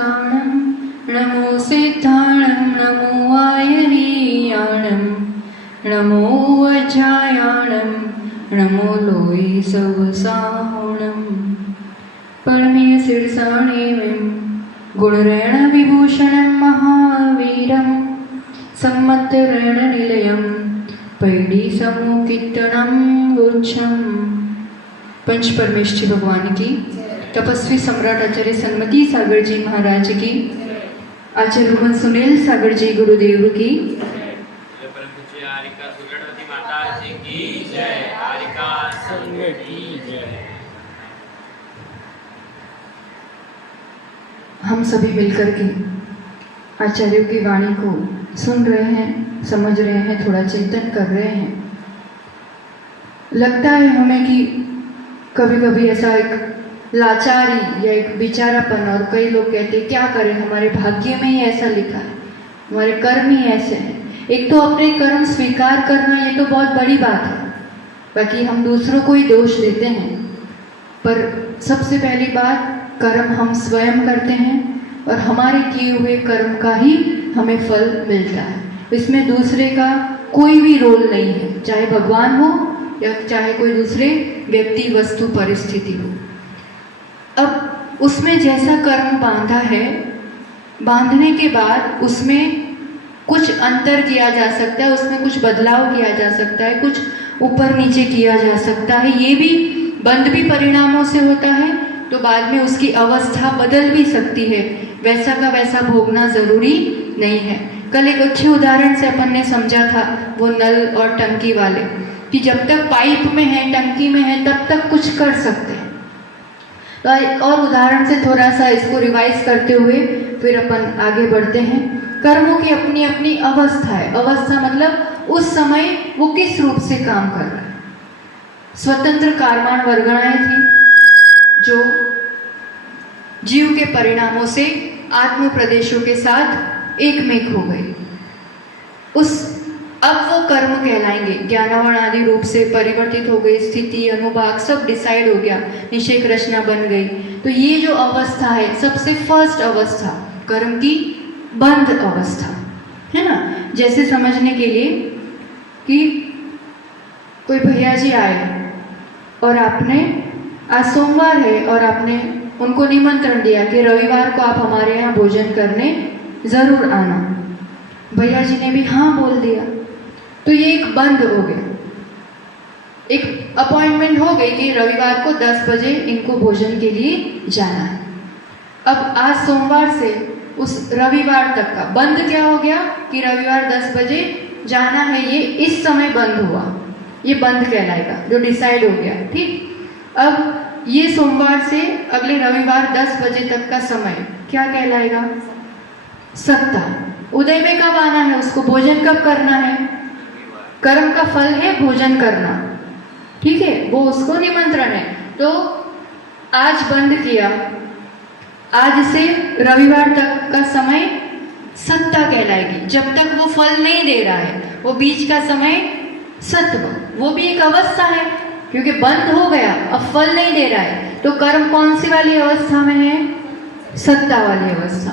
भूताणं नमो सिद्धाणं नमो आयरीयाणं नमो वज्रायाणं नमो लोई सवसाहुणं परमे शीर्षाणेमिं गुणरेण विभूषणं महावीरं सम्मतरेण निलयं पैडी समुकीर्तनं वृक्षं। पंच परमेश्वरी भगवान की, तपस्वी सम्राट आचार्य सन्मति सागर जी महाराज की, आचार्य रोहन सुनील सागर जी गुरुदेव की, हम सभी मिलकर के आचार्यों की वाणी को सुन रहे हैं, समझ रहे हैं, थोड़ा चिंतन कर रहे हैं। लगता है हमें कि कभी कभी ऐसा एक लाचारी या एक बेचारापन, और कई लोग कहते हैं क्या करें, हमारे भाग्य में ही ऐसा लिखा है, हमारे कर्म ही ऐसे हैं। एक तो अपने कर्म स्वीकार करना, ये तो बहुत बड़ी बात है, बाकी हम दूसरों को ही दोष देते हैं। पर सबसे पहली बात, कर्म हम स्वयं करते हैं और हमारे किए हुए कर्म का ही हमें फल मिलता है। इसमें दूसरे का कोई भी रोल नहीं है, चाहे भगवान हो या चाहे कोई दूसरे व्यक्ति, वस्तु, परिस्थिति हो। अब उसमें जैसा कर्म बांधा है, बांधने के बाद उसमें कुछ अंतर किया जा सकता है, उसमें कुछ बदलाव किया जा सकता है, कुछ ऊपर नीचे किया जा सकता है। ये भी बंद भी परिणामों से होता है, तो बाद में उसकी अवस्था बदल भी सकती है। वैसा का वैसा भोगना जरूरी नहीं है। कल एक अच्छे उदाहरण से अपन ने समझा था, वो नल और टंकी वाले, कि जब तक पाइप में है, टंकी में है, तब तक कुछ कर सकते हैं। तो एक और उदाहरण से थोड़ा सा इसको रिवाइज करते हुए फिर अपन आगे बढ़ते हैं। कर्मों की अपनी अपनी अवस्था है। अवस्था मतलब उस समय वो किस रूप से काम कर रहा है। स्वतंत्र कारमान वर्गणाएं थी जो जीव के परिणामों से आत्म प्रदेशों के साथ एकमेक हो गई। अब वो कर्म कहलाएंगे। ज्ञानावरण आदि रूप से परिवर्तित हो गई, स्थिति, अनुभाग सब डिसाइड हो गया, निषेक रचना बन गई। तो ये जो अवस्था है, सबसे फर्स्ट अवस्था कर्म की बंध अवस्था है ना। जैसे समझने के लिए कि कोई भैया जी आए और आपने, आज सोमवार है और आपने उनको निमंत्रण दिया कि रविवार को आप हमारे यहाँ भोजन करने ज़रूर आना। भैया जी ने भी हाँ बोल दिया, तो ये एक बंद हो गया, एक अपॉइंटमेंट हो गई कि रविवार को 10 बजे इनको भोजन के लिए जाना है। अब आज सोमवार से उस रविवार तक का बंद क्या हो गया कि रविवार 10 बजे जाना है, ये इस समय बंद हुआ, ये बंद कहलाएगा, जो डिसाइड हो गया। ठीक, अब ये सोमवार से अगले रविवार 10 बजे तक का समय क्या कहलाएगा? सत्ता। उदय में कब आना है उसको, भोजन कब करना है? कर्म का फल है भोजन करना, ठीक है, वो उसको निमंत्रण है। तो आज बंद किया, आज से रविवार तक का समय सत्ता कहलाएगी। जब तक वो फल नहीं दे रहा है, वो बीच का समय सत्व, वो भी एक अवस्था है, क्योंकि बंद हो गया, अब फल नहीं दे रहा है। तो कर्म कौन सी वाली अवस्था में है? सत्ता वाली अवस्था।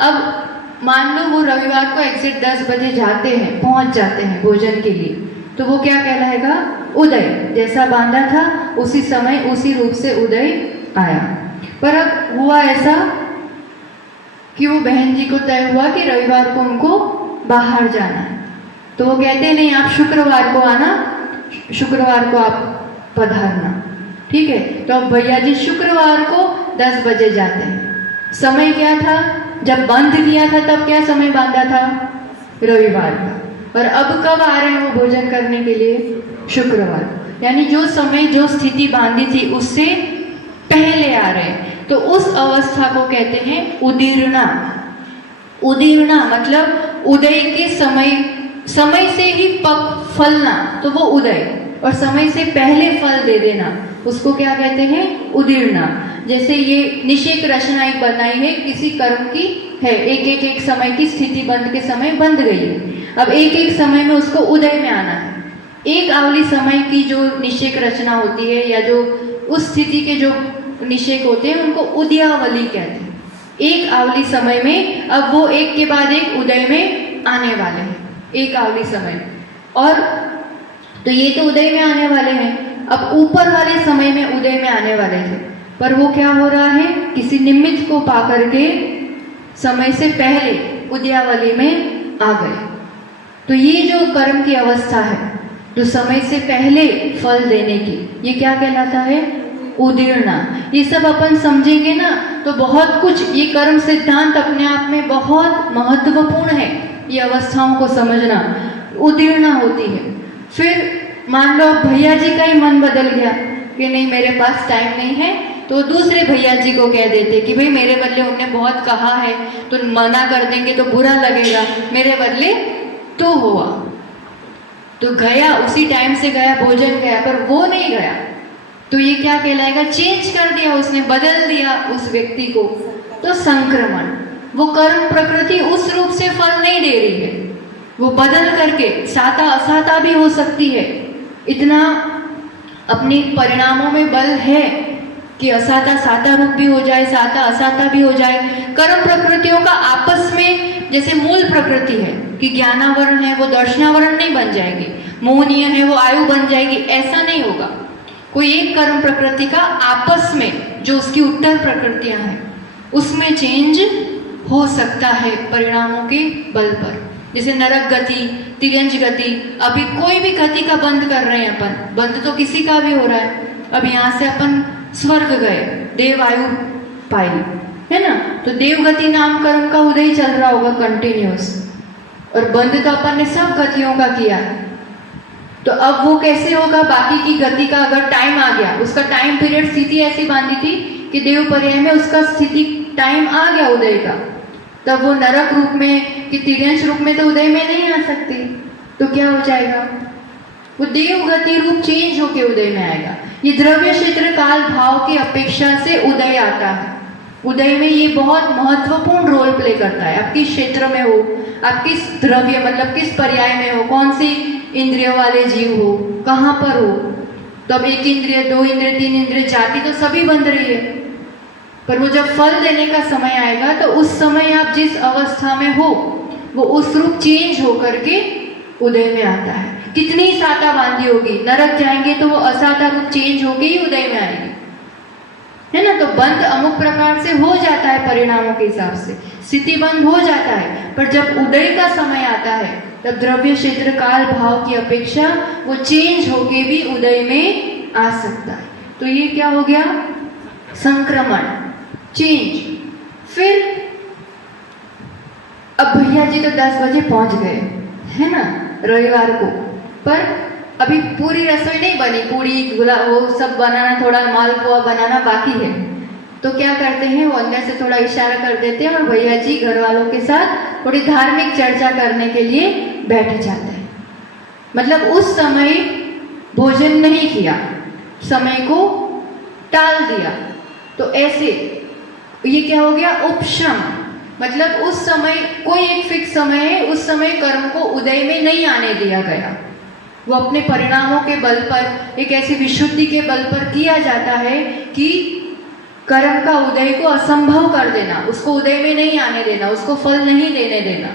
अब मान लो वो रविवार को एग्जैक्ट 10 बजे जाते हैं, पहुंच जाते हैं भोजन के लिए, तो वो क्या कहलाएगा? उदय। जैसा बांधा था उसी समय उसी रूप से उदय आया। पर अब हुआ ऐसा कि वो बहन जी को तय हुआ कि रविवार को उनको बाहर जाना है, तो वो कहते नहीं, आप शुक्रवार को आना, शुक्रवार को आप पधारना, ठीक है। तो अब भैया जी शुक्रवार को 10 बजे जाते हैं। समय क्या था? जब बंद किया था तब क्या समय बांधा था? रविवार का। और अब कब आ रहे हैं वो भोजन करने के लिए? शुक्रवार। यानी जो समय, जो स्थिति बांधी थी उससे पहले आ रहे हैं। तो उस अवस्था को कहते हैं उदीर्णा। उदीर्णा मतलब उदय के समय, समय से ही पक फलना, तो वो उदय, और समय से पहले फल दे देना, उसको क्या कहते हैं? उदीर्णा। जैसे ये निषेक रचना एक बनाई है, किसी कर्म की है, एक समय की स्थिति बंद के समय बंध गई है। अब एक समय में उसको उदय में आना है। एक आवली समय की जो निषेक रचना होती है, या जो उस स्थिति के जो निषेक होते हैं, उनको उदयावली कहते हैं। एक आवली समय में अब वो एक के बाद एक उदय में आने वाले हैं, एक आवली समय। और तो ये तो उदय में आने वाले हैं, अब ऊपर वाले समय में उदय में आने वाले थे, पर वो क्या हो रहा है, किसी निमित्त को पाकर के समय से पहले उदयावली में आ गए। तो ये जो कर्म की अवस्था है, जो समय से पहले फल देने की, ये क्या कहलाता है, उदीर्णा। ये सब अपन समझेंगे ना तो बहुत कुछ, ये कर्म सिद्धांत अपने आप में बहुत महत्वपूर्ण है, ये अवस्थाओं को समझना। उदीर्णा होती है। फिर मान लो भैया जी का ही मन बदल गया कि नहीं मेरे पास टाइम नहीं है, तो दूसरे भैया जी को कह देते कि भाई मेरे बदले उन्होंने बहुत कहा है, तो मना कर देंगे तो बुरा लगेगा, मेरे बदले तो हुआ। तो गया, उसी टाइम से गया, भोजन गया, पर वो नहीं गया, तो ये क्या कहलाएगा, चेंज कर दिया उसने, बदल दिया उस व्यक्ति को, तो संक्रमण। वो कर्म प्रकृति उस रूप से फल नहीं दे रही है, वो बदल करके साता असाता भी हो सकती है। इतना अपने परिणामों में बल है कि असाता साता रूप भी हो जाए, साता असाता भी हो जाए। कर्म प्रकृतियों का आपस में जैसे मूल प्रकृति है कि ज्ञानावरण है वो दर्शनावरण नहीं बन जाएगी, मोहनीय है वो आयु बन जाएगी, ऐसा नहीं होगा। कोई एक कर्म प्रकृति का आपस में जो उसकी उत्तर प्रकृतियां हैं उसमें चेंज हो सकता है परिणामों के बल पर। जैसे नरक गति, तिर्यंज गति, अभी कोई भी गति का बंद कर रहे हैं अपन, बंद तो किसी का भी हो रहा है। अब यहाँ से अपन स्वर्ग गए, देव आयु पाई, है ना, तो देवगति नाम कर्म का उदय चल रहा होगा कंटिन्यूस, और बंद तो अपन ने सब गतियों का किया। तो अब वो कैसे होगा, बाकी की गति का अगर टाइम आ गया, उसका टाइम पीरियड स्थिति ऐसी बांधी थी कि देव पर्याय में उसका स्थिति टाइम आ गया उदय का, तब वो नरक रूप में कि तिर्यंश रूप में तो उदय में नहीं आ सकती, तो क्या हो जाएगा, वो देव गति रूप चेंज होके उदय में आएगा। ये द्रव्य क्षेत्र काल भाव की अपेक्षा से उदय आता है। उदय में ये बहुत महत्वपूर्ण रोल प्ले करता है। आप किस क्षेत्र में हो, आप किस द्रव्य मतलब किस पर्याय में हो, कौन सी इंद्रियों वाले जीव हो, कहाँ पर हो। तब एक इंद्रिय, दो इंद्रिय, तीन इंद्रिय, जाति तो सभी बन रही है, पर वो जब फल देने का समय आएगा तो उस समय आप जिस अवस्था में हो वो उस रूप चेंज होकर के उदय में आता है। कितनी साता बांधी होगी, नरक जाएंगे तो वो असाता रूप चेंज होके ही उदय में आएगी, है ना। तो बंद अमुक प्रकार से हो जाता है परिणामों के हिसाब से, स्थिति बंद हो जाता है, पर जब उदय का समय आता है तब द्रव्य क्षेत्र काल भाव की अपेक्षा वो चेंज होके भी उदय में आ सकता है। तो ये क्या हो गया, संक्रमण, चेंज। फिर अब भैया जी तो 10 बजे पहुंच गए, है ना, रविवार को, पर अभी पूरी रसोई नहीं बनी, पूरी वो सब बनाना, थोड़ा मालपुआ बनाना बाकी है। तो क्या करते हैं, वो अंदर से थोड़ा इशारा कर देते हैं और भैया जी घर वालों के साथ थोड़ी धार्मिक चर्चा करने के लिए बैठ जाते हैं। मतलब उस समय भोजन नहीं किया, समय को टाल दिया। तो ऐसे ये क्या हो गया, उपशम। मतलब उस समय कोई एक फिक्स समय है, उस समय कर्म को उदय में नहीं आने दिया गया, वो अपने परिणामों के बल पर, एक ऐसी विशुद्धि के बल पर किया जाता है कि कर्म का उदय को असंभव कर देना, उसको उदय में नहीं आने देना, उसको फल नहीं देने देना।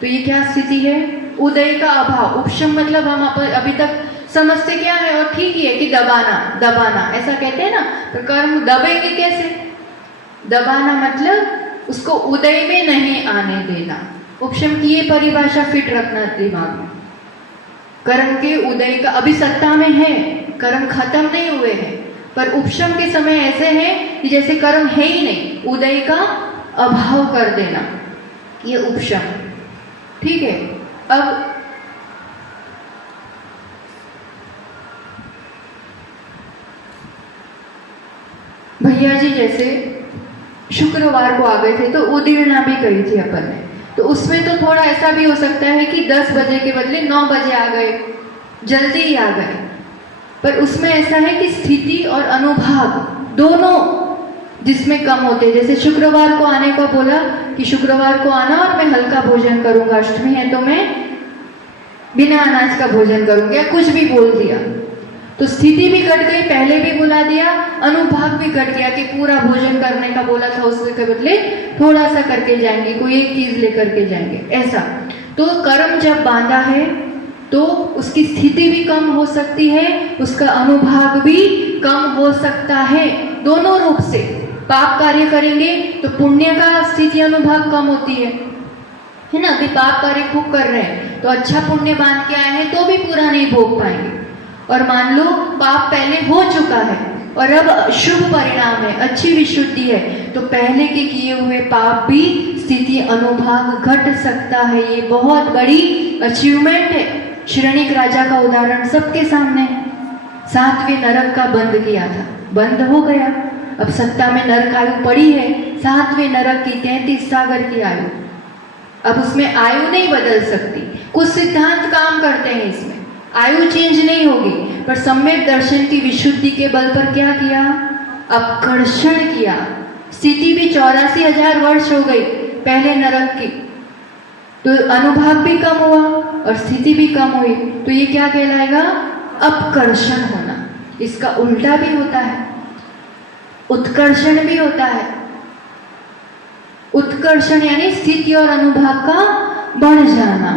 तो ये क्या स्थिति है, उदय का अभाव। उपशम मतलब हम अभी तक समझते क्या है, और ठीक ही है कि दबाना, दबाना ऐसा कहते हैं ना, तो कर्म दबेंगे कैसे, दबाना मतलब उसको उदय में नहीं आने देना। उपशम की ये परिभाषा फिट रखना दिमाग में। कर्म के उदय का अभी सत्ता में है, कर्म खत्म नहीं हुए हैं, पर उपशम के समय ऐसे है कि जैसे कर्म है ही नहीं, उदय का अभाव कर देना, ये उपशम। ठीक है। अब भैया जी जैसे शुक्रवार को आ गए थे तो उदीर्णा भी करी थी अपन ने, तो उसमें तो थोड़ा ऐसा भी हो सकता है कि 10 बजे के बदले 9 बजे आ गए, जल्दी ही आ गए। पर उसमें ऐसा है कि स्थिति और अनुभाग दोनों जिसमें कम होते, जैसे शुक्रवार को आने का बोला कि शुक्रवार को आना और मैं हल्का भोजन करूंगा, अष्टमी है तो मैं बिना अनाज का भोजन करूंगा, या कुछ भी बोल दिया, तो स्थिति भी घट गई, पहले भी बुला दिया, अनुभाग भी घट गया कि पूरा भोजन करने का बोला था, उसके बदले थोड़ा सा करके जाएंगे, कोई एक चीज लेकर के जाएंगे, ऐसा। तो कर्म जब बांधा है तो उसकी स्थिति भी कम हो सकती है, उसका अनुभाग भी कम हो सकता है, दोनों रूप से। पाप कार्य करेंगे तो पुण्य का स्थिति अनुभाग कम होती है ना। अभी पाप कार्य खूब कर रहे हैं तो अच्छा पुण्य बांध के आए हैं तो भी पूरा नहीं भोग पाएंगे। और मान लो पाप पहले हो चुका है और अब शुभ परिणाम है, अच्छी विशुद्धि है, तो पहले के किए हुए पाप भी स्थिति अनुभाग घट सकता है। ये बहुत बड़ी अचीवमेंट है। श्रेणिक राजा का उदाहरण सबके सामने है। 7वें नरक का बंद किया था, बंद हो गया, अब सत्ता में नरक आयु पड़ी है, 7वें नरक की 33 सागर की आयु। अब उसमें आयु नहीं बदल सकती, कुछ सिद्धांत काम करते हैं इसमें, आयु चेंज नहीं होगी, पर सम्यक दर्शन की विशुद्धि के बल पर क्या किया, अपकर्षण किया। स्थिति भी 84,000 वर्ष हो गई पहले नरक की, तो अनुभाग भी कम हुआ और स्थिति भी कम हुई, तो ये क्या कहलाएगा, अपकर्षण होना। इसका उल्टा भी होता है, उत्कर्षण भी होता है। उत्कर्षण यानी स्थिति और अनुभाग का बढ़ जाना,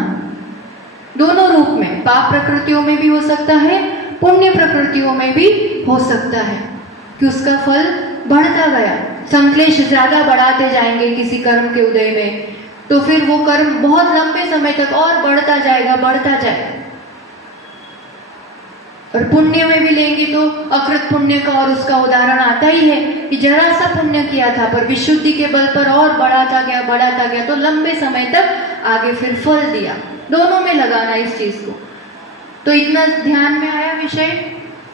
दोनों रूप में, पाप प्रकृतियों में भी हो सकता है, पुण्य प्रकृतियों में भी हो सकता है कि उसका फल बढ़ता गया। संक्लेश ज्यादा बढ़ाते जाएंगे किसी कर्म के उदय में, तो फिर वो कर्म बहुत लंबे समय तक और बढ़ता जाएगा, बढ़ता जाएगा। और पुण्य में भी लेंगे तो अकृत पुण्य का और उसका उदाहरण आता ही है कि जरा सा पुण्य किया था पर विशुद्धि के बल पर और बढ़ाता गया तो लंबे समय तक आगे फिर फल दिया। दोनों में लगाना इस चीज को। तो इतना ध्यान में आया विषय।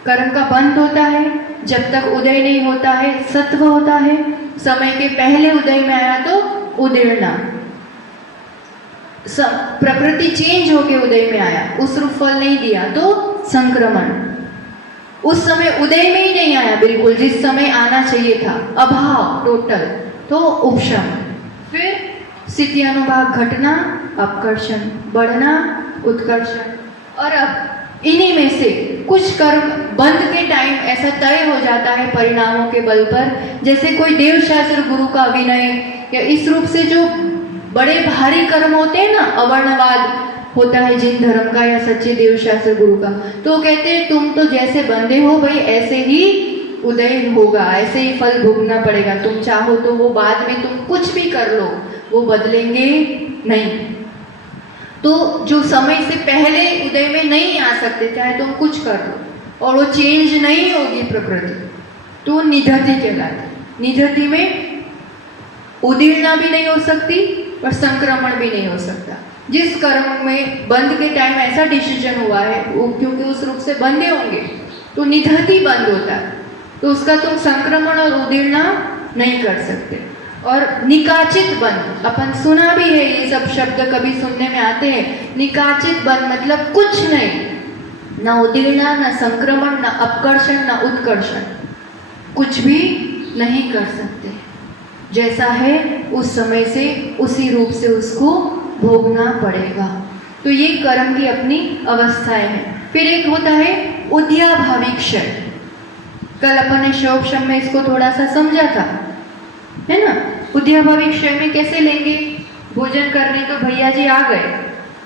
कर्म का बंध होता है जब तक उदय नहीं होता है, सत्व होता है, समय के पहले उदय में आया तो उदीर्णा, प्रकृति चेंज होके उदय में आया, उस रूप फल नहीं दिया तो संक्रमण, उस समय उदय में ही नहीं आया बिल्कुल जिस समय आना चाहिए था, अभाव टोटल, तो उपशम, फिर स्थिति अनुभाग घटना, अपकर्षण, बढ़ना, उत्कर्षण। और अब इन्हीं में से कुछ कर्म बंद के टाइम ऐसा तय हो जाता है परिणामों के बल पर, जैसे कोई देवशास्त्र गुरु का विनय, या इस रूप से जो बड़े भारी कर्म होते हैं ना, अवर्णवाद होता है जिन धर्म का या सच्चे देवशास्त्र गुरु का, तो कहते हैं तुम तो जैसे बंधे हो भाई ऐसे ही उदय होगा, ऐसे ही फल भोगना पड़ेगा, तुम चाहो तो वो बाद में तुम कुछ भी कर लो वो बदलेंगे नहीं। तो जो समय से पहले उदय में नहीं आ सकते, चाहे तुम कुछ कर लो और वो चेंज नहीं होगी प्रकृति, तो निधति कहलाती। निधति में उदीर्णा भी नहीं हो सकती और संक्रमण भी नहीं हो सकता। जिस कर्म में बंद के टाइम ऐसा डिसीजन हुआ है वो क्योंकि उस रूप से बंधे होंगे तो निधति बंद होता है, तो उसका तुम संक्रमण और उदीर्णा नहीं कर सकते। और निकाचित बंध, अपन सुना भी है, ये सब शब्द कभी सुनने में आते हैं। निकाचित बंध मतलब कुछ नहीं, न उदीर्णा, न संक्रमण, न अपकर्षण, न उत्कर्षण, कुछ भी नहीं कर सकते। जैसा है उस समय से उसी रूप से उसको भोगना पड़ेगा। तो ये कर्म की अपनी अवस्थाएं हैं। फिर एक होता है उद्याभावी क्षय। कल अपन ने शोभशम में इसको थोड़ा सा समझा था, है ना। उद्याभावी क्षय में कैसे लेंगे, भोजन करने तो भैया जी आ गए,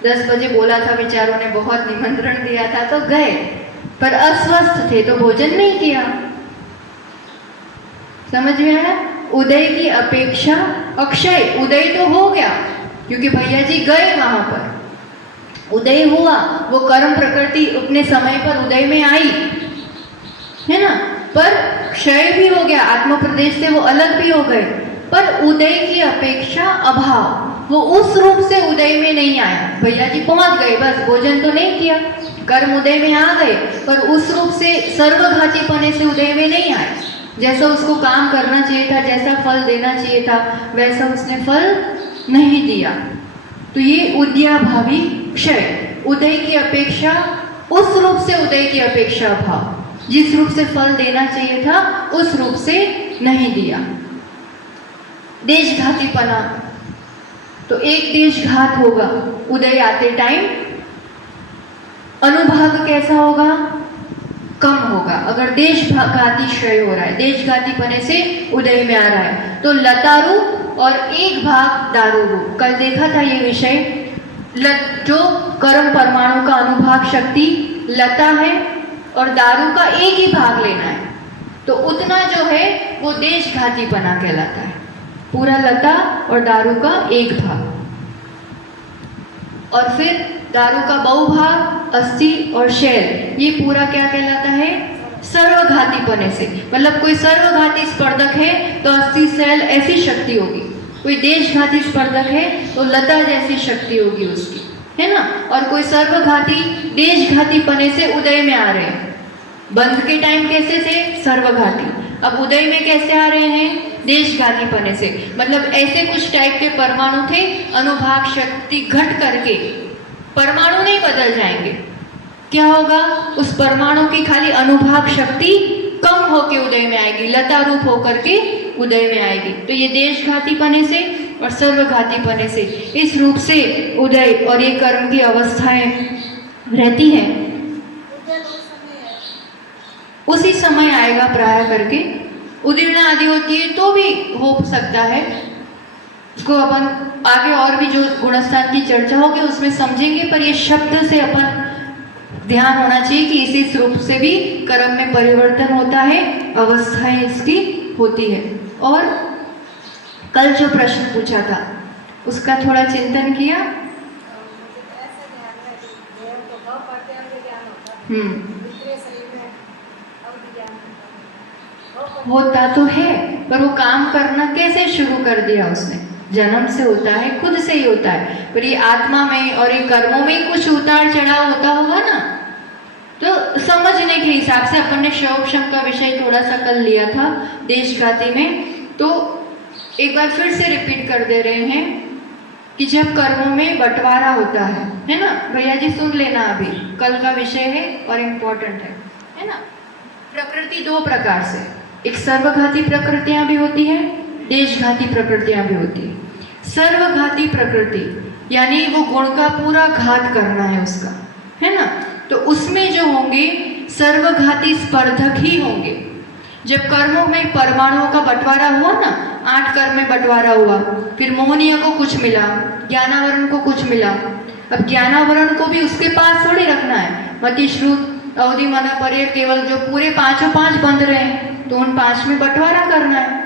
10 बजे बोला था, बेचारों ने बहुत निमंत्रण दिया था तो गए, पर अस्वस्थ थे तो भोजन नहीं किया। समझ में आया। उदय की अपेक्षा अक्षय, उदय तो हो गया क्योंकि भैया जी गए वहां पर, उदय हुआ, वो कर्म प्रकृति अपने समय पर उदय में आई, है ना, पर क्षय भी हो गया, आत्म प्रदेश से वो अलग भी हो गए, पर उदय की अपेक्षा अभाव, वो उस रूप से उदय में नहीं आया। भैया जी पहुंच गए, बस भोजन तो नहीं किया, कर्म उदय में आ गए, पर उस रूप से सर्वघाती पने से उदय में नहीं आए। जैसा उसको काम करना चाहिए था, जैसा फल देना चाहिए था, वैसा उसने फल नहीं दिया। तो ये उद्याभावी क्षय, उदय की अपेक्षा, उस रूप से उदय की अपेक्षा अभाव, जिस रूप से फल देना चाहिए था उस रूप से नहीं दिया। देशघातीपना, तो एक देशघात होगा उदय आते टाइम, अनुभाग कैसा होगा, कम होगा। अगर देशघाती क्षय हो रहा है, देशघाती पने से उदय में आ रहा है, तो लता रूप और एक भाग दारू रूप। कल देखा था ये विषय, जो कर्म परमाणु का अनुभाग शक्ति लता है और दारू का एक ही भाग लेना है, तो उतना जो है वो देशघाती पना कहलाता है। पूरा लता और दारू का एक भाग। और फिर दारू का बहुभाग, अस्थि और शैल, ये पूरा क्या कहलाता है? सर्वघाती पने से। मतलब कोई सर्वघाती स्पर्धक है तो अस्थि शैल ऐसी शक्ति होगी, कोई देशघाती स्पर्धक है तो लता जैसी शक्ति होगी उसकी, है ना। और कोई सर्वघाती देशघाती पने से उदय में आ रहे हैं। बंध के टाइम कैसे थे? सर्वघाती। अब उदय में कैसे आ रहे हैं? देशघाती पने से। मतलब ऐसे कुछ टाइप के परमाणु थे, अनुभाग शक्ति घट करके परमाणु नहीं बदल जाएंगे। क्या होगा? उस परमाणु की खाली अनुभाग शक्ति कम होके उदय में आएगी, लता रूप होकर के उदय में आएगी। तो ये देशघाती पने से और सर्वघाती पने से इस रूप से उदय और ये कर्म की अवस्थाएं रहती हैं। उसी समय आएगा प्राय करके उदीर्णा आदि होती है तो भी हो सकता है। उसको अपन आगे और भी जो गुणस्थान की चर्चा होगी उसमें समझेंगे, पर ये शब्द से अपन ध्यान होना चाहिए कि इसी रूप से भी कर्म में परिवर्तन होता है, अवस्थाएं इसकी होती है। और कल जो प्रश्न पूछा था उसका थोड़ा चिंतन किया। होता तो है, पर वो काम करना कैसे शुरू कर दिया उसने? जन्म से होता है, खुद से ही होता है, पर ये आत्मा में और ये कर्मों में कुछ उतार चढ़ाव होता होगा ना। तो समझने के हिसाब से अपन ने शौक्षम का विषय थोड़ा सा कल लिया था देशघाती में, तो एक बार फिर से रिपीट कर दे रहे हैं कि जब कर्मों में बंटवारा होता है ना। भैया जी सुन लेना, अभी कल का विषय है और इम्पोर्टेंट है ना। प्रकृति दो प्रकार से, एक सर्वघाती प्रकृतियां भी होती है, देशघाती प्रकृतियां भी होती है। सर्वघाती प्रकृति यानी वो गुण का पूरा घात करना है उसका, है ना। तो उसमें जो होंगे सर्वघाती स्पर्धक ही होंगे। जब कर्मों में परमाणुओं का बंटवारा हुआ ना, 8 कर्म में बंटवारा हुआ, फिर मोहनीय को कुछ मिला, ज्ञानावरण को कुछ मिला। अब ज्ञानावरण को भी उसके पास थोड़ी रखना है। मति श्रुत अवधि मना पर्य केवल जो पूरे 5 बंध रहे हैं तो उन 5 में बंटवारा करना है।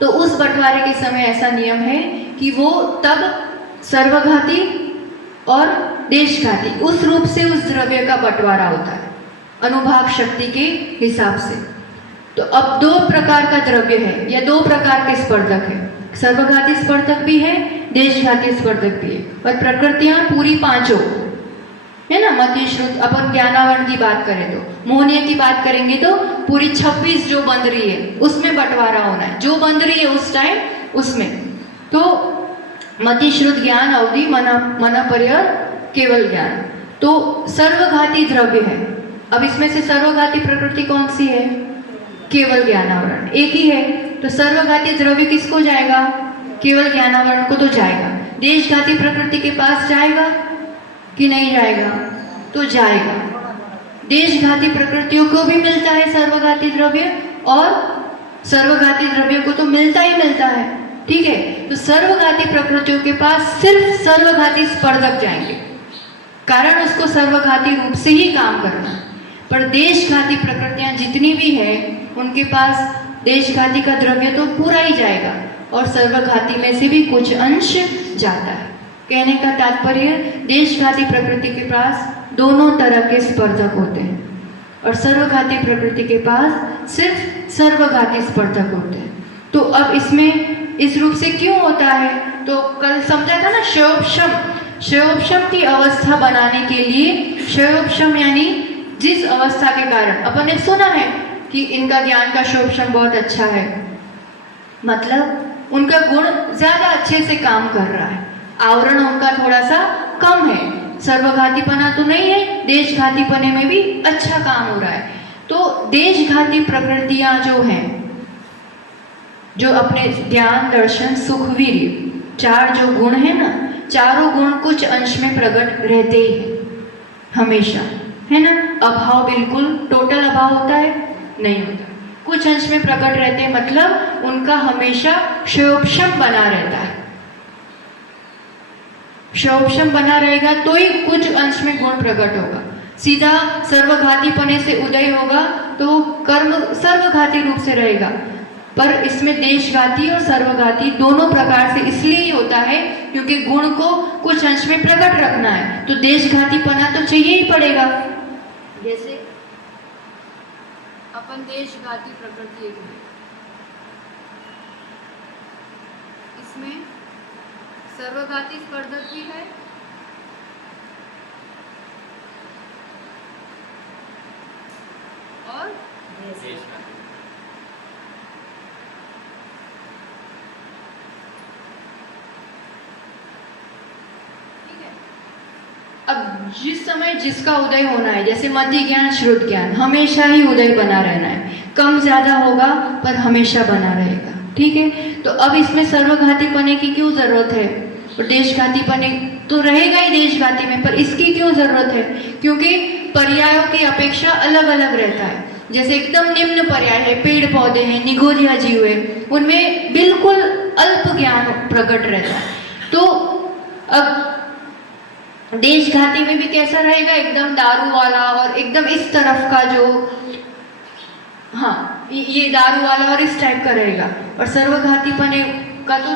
तो उस बंटवारे के समय ऐसा नियम है कि वो तब सर्वघाती और देशघाती उस रूप से उस द्रव्य का बंटवारा होता है अनुभाग शक्ति के हिसाब से। तो अब 2 प्रकार का द्रव्य है या 2 प्रकार के स्पर्धक है, सर्वघाती स्पर्धक भी है, देशघाती स्पर्धक भी है। और प्रकृतियां पूरी 5 है ना। मति श्रुत अपन ज्ञानावरण की बात करें तो, मोहनीय की बात करेंगे तो पूरी 26 जो बंध रही है उसमें बंटवारा होना है, जो बंध रही है उस टाइम उसमें। तो मति श्रुत ज्ञान अवधि मना पर्य केवल ज्ञान, तो सर्वघाती द्रव्य है। अब इसमें से सर्वघाती प्रकृति कौन सी है? केवल ज्ञानावरण एक ही है। तो सर्वघाती द्रव्य किसको जाएगा? केवल ज्ञानावरण को तो जाएगा। देशघाती प्रकृति के पास जाएगा कि नहीं जाएगा? तो जाएगा। देशघाती प्रकृतियों को भी मिलता है सर्वघाती द्रव्य, और सर्वघाती द्रव्य को तो मिलता ही मिलता है, ठीक है। तो सर्वघाती प्रकृतियों के पास सिर्फ सर्वघाती स्पर्धक जाएंगे, कारण उसको सर्वघाती रूप से ही काम करना है। पर देशघाती प्रकृतियां जितनी भी है उनके पास देशघाती का द्रव्य तो पूरा ही जाएगा और सर्वघाती में से भी कुछ अंश जाता है। कहने का तात्पर्य, देशघाती प्रकृति के पास दोनों तरह के स्पर्धक होते हैं और सर्वघाती प्रकृति के पास सिर्फ सर्वघाती स्पर्धक होते हैं। तो अब इसमें इस रूप से क्यों होता है? तो कल समझा था ना, क्षयोपशम की अवस्था बनाने के लिए, क्षयोपशम यानी जिस अवस्था के कारण अपन ने सुना है कि इनका ज्ञान का क्षयोपशम बहुत अच्छा है, मतलब उनका गुण ज्यादा अच्छे से काम कर रहा है, आवरण उनका थोड़ा सा कम है, सर्वघातीपना तो नहीं है, देशघातीपने में भी अच्छा काम हो रहा है। तो देशघाती प्रकृतियां जो हैं, जो अपने ध्यान दर्शन सुख वीर्य 4 जो गुण है ना, चारों गुण कुछ अंश में प्रकट रहते ही हैं हमेशा, है ना। अभाव बिल्कुल टोटल अभाव होता है नहीं होता, कुछ अंश में प्रकट रहते हैं, मतलब उनका हमेशा क्षयोपशम बना रहता है। क्षयोपशम बना रहेगा तो ही कुछ अंश में गुण प्रकट होगा। सीधा सर्वघातीपने से उदय होगा तो कर्म सर्वघाती रूप से रहेगा, पर इसमें देशघाती और सर्वघाती दोनों प्रकार से इसलिए ही होता है क्योंकि गुण को कुछ अंश में प्रकट रखना है, तो देशघातीपना तो चाहिए ही पड़ेगा। जैसे अपन देशघाती प्रकृति एक है, इसमें सर्वघाती स्पर्धक भी है और देशघाती। ठीक है, अब जिस समय जिसका उदय होना है, जैसे मति ज्ञान श्रुत ज्ञान हमेशा ही उदय बना रहना है, कम ज्यादा होगा पर हमेशा बना रहेगा। ठीक है, तो अब इसमें सर्वघातीपने की क्यों जरूरत है, और देशघातीपने तो रहेगा ही देशघाती में, पर इसकी क्यों जरूरत है, क्योंकि पर्यायों की अपेक्षा अलग अलग रहता है। जैसे एकदम निम्न पर्याय है, पेड़ पौधे हैं, निगोरिया जीव है, उनमें बिल्कुल अल्प ज्ञान प्रकट रहता है। तो अब देशघाती में भी कैसा रहेगा, एकदम दारू वाला और एकदम इस तरफ का जो, हाँ ये दारू वाला और इस टाइप का रहेगा। और सर्वघातीपने का तो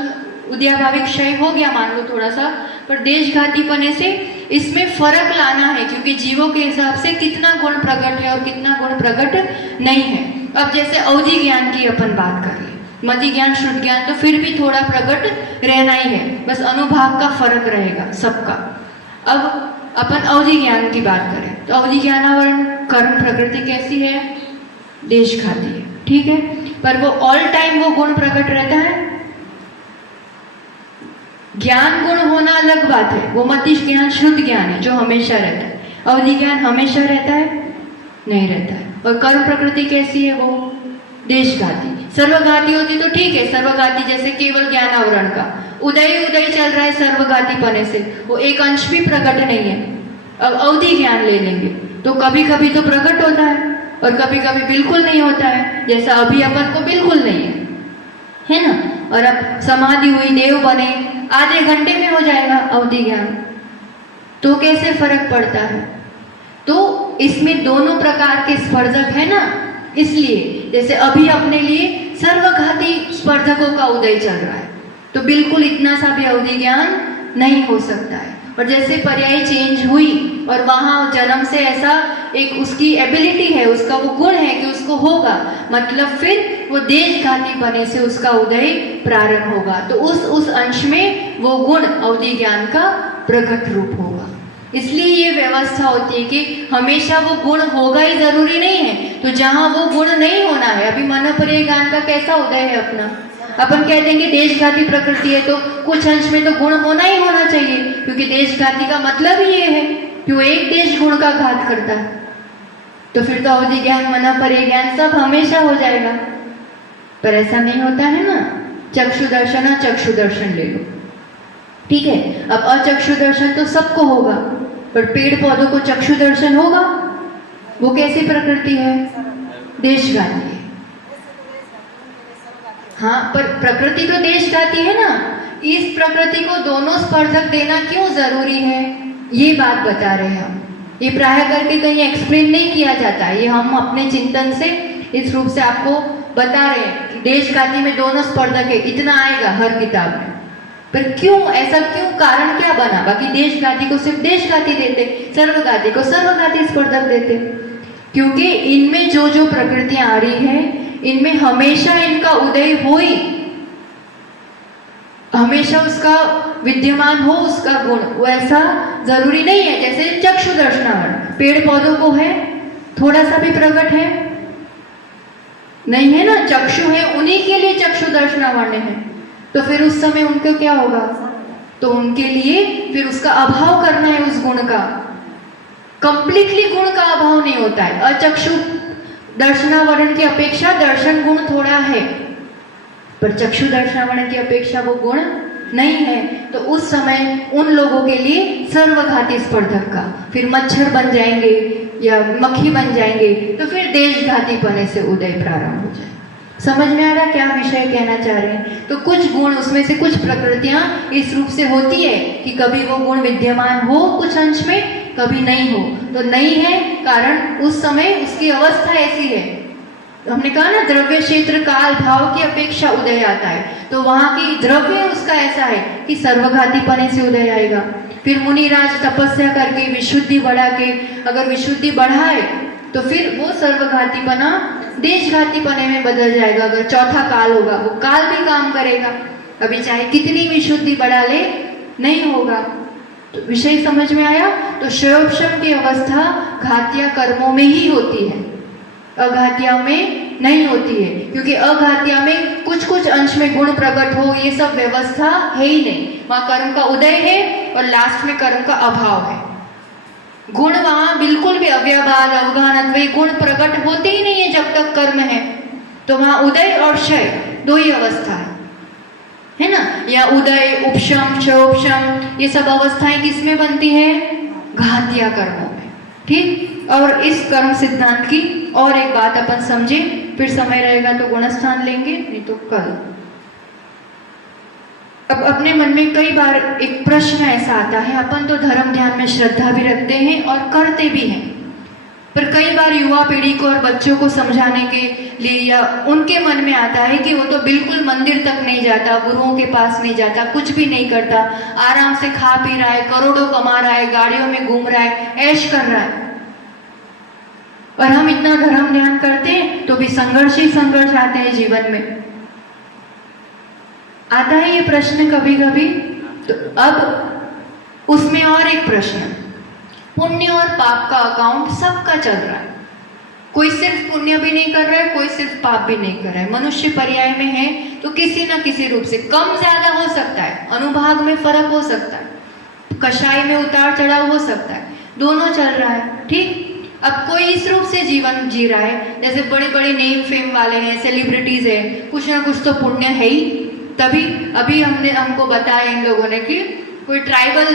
उद्याभाविक क्षय हो गया मान लो थोड़ा सा, पर देशघातीपने से इसमें फर्क लाना है, क्योंकि जीवों के हिसाब से कितना गुण प्रकट है और कितना गुण प्रकट नहीं है। अब जैसे अवधि ज्ञान की अपन बात कर ले, मति ज्ञान श्रुत ज्ञान तो फिर भी थोड़ा प्रकट रहना ही है, बस अनुभाग का फर्क रहेगा सबका। अब अपन अवधि ज्ञान की बात करें तो अवधि ज्ञानावरण कर्म प्रकृति कैसी है, देशघाती है। ठीक है, पर वो ऑल टाइम वो गुण प्रकट रहता है। ज्ञान गुण होना अलग बात है, वो मति ज्ञान शुद्ध ज्ञान है जो हमेशा रहता है। अवधि ज्ञान हमेशा रहता है नहीं रहता है। और कर्म प्रकृति कैसी है, वो देशघाती। सर्वघाती होती तो ठीक है, सर्वघाती जैसे केवल ज्ञान आवरण का उदय उदय चल रहा है सर्वघातीपने से, वो एक अंश भी प्रकट नहीं है। अब अवधि ज्ञान ले लेंगे तो कभी कभी तो प्रकट होता है और कभी कभी बिल्कुल नहीं होता है, जैसा अभी अपन को बिल्कुल नहीं है ना। और अब समाधि हुई, देव बने, आधे घंटे में हो जाएगा अवधि ज्ञान, तो कैसे फर्क पड़ता है। तो इसमें दोनों प्रकार के स्पर्धक है ना, इसलिए जैसे अभी अपने लिए सर्वघाती स्पर्धकों का उदय चल रहा है, तो बिल्कुल इतना सा भी अवधि ज्ञान नहीं हो सकता है। और जैसे पर्याय चेंज हुई और वहां जन्म से ऐसा एक उसकी एबिलिटी है, उसका वो गुण है कि उसको होगा, मतलब फिर वो देशघाती बने से उसका उदय प्रारंभ होगा, तो उस अंश में वो गुण अवधि ज्ञान का प्रकट रूप होगा। इसलिए ये व्यवस्था होती है कि हमेशा वो गुण होगा ही जरूरी नहीं है, तो जहां वो गुण नहीं होना है, अभी मनोपर्याय ज्ञान का कैसा उदय है अपना, अपन कह देंगे देशघाती प्रकृति है तो कुछ अंश में तो गुण होना ही होना चाहिए, क्योंकि देशघाती का मतलब ही ये है कि वो एक देश गुण का घात करता है, तो फिर तो अवधि ज्ञान मनोपर्याय ज्ञान सब हमेशा हो जाएगा। पर ऐसा नहीं होता है ना। चक्षु दर्शन अचक्षु दर्शन ले लो, ठीक है। अब अचक्षु दर्शन तो सबको होगा, पर पेड़ पौधों को चक्षु दर्शन होगा, वो कैसी प्रकृति है, देशघाती है। हाँ, पर प्रकृति तो देशघाती है ना, इस प्रकृति को दोनों स्पर्धक देना क्यों जरूरी है, ये बात बता रहे हैं हम। ये प्राय करके कहीं एक्सप्लेन नहीं किया जाता, ये हम अपने चिंतन से इस रूप से आपको बता रहे हैं कि देशघाती में दोनों स्पर्धक है, इतना आएगा हर किताब में। पर क्यों ऐसा, क्यों, कारण क्या बना, बाकी देशघाती को सिर्फ देशघाती देते, सर्वघाती को सर्वघाती स्पर्धक देते, क्योंकि इनमें जो जो प्रकृतियां आ रही है, इनमें हमेशा इनका उदय हो ही, हमेशा उसका विद्यमान हो उसका गुण, वो ऐसा जरूरी नहीं है। जैसे चक्षु दर्शनावरण पेड़ पौधों को है, थोड़ा सा भी प्रकट है नहीं है ना, चक्षु है, उन्हीं के लिए चक्षु दर्शनावरण है, तो फिर उस समय उनको क्या होगा, तो उनके लिए फिर उसका अभाव करना है उस गुण का, कंप्लीटली गुण का अभाव नहीं होता है। अचक्षु दर्शनावरण की अपेक्षा दर्शन गुण थोड़ा है, पर चक्षु दर्शनावरण की अपेक्षा वो गुण नहीं है, तो उस समय उन लोगों के लिए सर्वघाती स्पर्धक का, फिर मच्छर बन जाएंगे, या मक्खी बन जाएंगे, तो फिर देशघातीपने से उदय प्रारंभ हो जाए। समझ में आ रहा क्या विषय कहना चाह रहे हैं? तो कुछ गुण, उसमें से कुछ प्रकृतियां इस रूप से होती है कि कभी वो गुण विद्यमान हो कुछ अंश में, कभी नहीं हो। तो नहीं है कारण उस समय उसकी अवस्था ऐसी है। हमने कहा ना द्रव्य क्षेत्र काल भाव की अपेक्षा उदय आता है, तो वहां की द्रव्य उसका ऐसा है कि सर्वघातीपने से उदय आएगा। फिर मुनिराज तपस्या करके विशुद्धि बढ़ा के, अगर विशुद्धि बढ़ाए तो फिर वो सर्वघातीपना देशघातीपने में बदल जाएगा। अगर चौथा काल होगा, वो काल भी काम करेगा। अभी चाहे कितनी विशुद्धि बढ़ा ले, नहीं होगा। तो विषय समझ में आया? तो क्षयोपशम की अवस्था घातीय कर्मों में ही होती है, अघातिया में नहीं होती है, क्योंकि अघातिया में कुछ कुछ अंश में गुण प्रकट हो, ये सब व्यवस्था है ही नहीं। वहां कर्म का उदय है और लास्ट में कर्म का अभाव है। गुण वहां बिल्कुल भी अव्यवहार अवगाहन गुण प्रकट होते ही नहीं है जब तक कर्म है। तो वहां उदय और क्षय दो ही अवस्था है ना? या उदय, उपशम, क्षयोपशम, ये सब अवस्थाएं किसमें बनती है? घातिया कर्मों में। ठीक। और इस कर्म सिद्धांत की और एक बात अपन समझे, फिर समय रहेगा तो गुणस्थान लेंगे, नहीं तो कल। अब अपने मन में कई बार एक प्रश्न ऐसा आता है, अपन तो धर्म ध्यान में श्रद्धा भी रखते हैं और करते भी हैं, पर कई बार युवा पीढ़ी को और बच्चों को समझाने के लिए या उनके मन में आता है कि वो तो बिल्कुल मंदिर तक नहीं जाता, गुरुओं के पास नहीं जाता, कुछ भी नहीं करता, आराम से खा पी रहा है, करोड़ों कमा रहा है, गाड़ियों में घूम रहा है, ऐश कर रहा है, और हम इतना धर्म ध्यान करते हैं तो भी संघर्ष ही संघर्ष आते हैं जीवन में। आता है ये प्रश्न कभी कभी। तो अब उसमें और एक प्रश्न, पुण्य और पाप का अकाउंट सबका चल रहा है। कोई सिर्फ पुण्य भी नहीं कर रहा है, कोई सिर्फ पाप भी नहीं कर रहा है। मनुष्य पर्याय में है तो किसी न किसी रूप से कम ज्यादा हो सकता है, अनुभाग में फर्क हो सकता है, कषाय में उतार चढ़ाव हो सकता है, दोनों चल रहा है। ठीक। अब कोई इस रूप से जीवन जी रहा है, जैसे बड़े बड़े नेम फेम वाले हैं, सेलिब्रिटीज है, कुछ ना कुछ तो पुण्य है ही। तभी अभी हमको बताया इन लोगों ने कि कोई ट्राइबल,